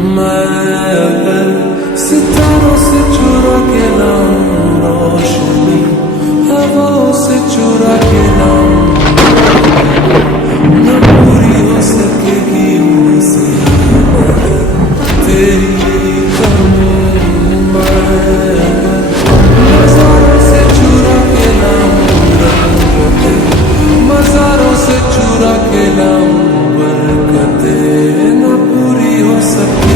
मैं अगर सितारों से चुरा के लाऊं रोशनी, हवाओं से चुरा के लाऊं, न पूरी हो सकेगी उनसे मगर तेरी करूं मैं। मज़ारों से चुरा के लाऊं रहमतें, मज़ारों से चुरा के लाऊं बरकतें, न पूरी हो सके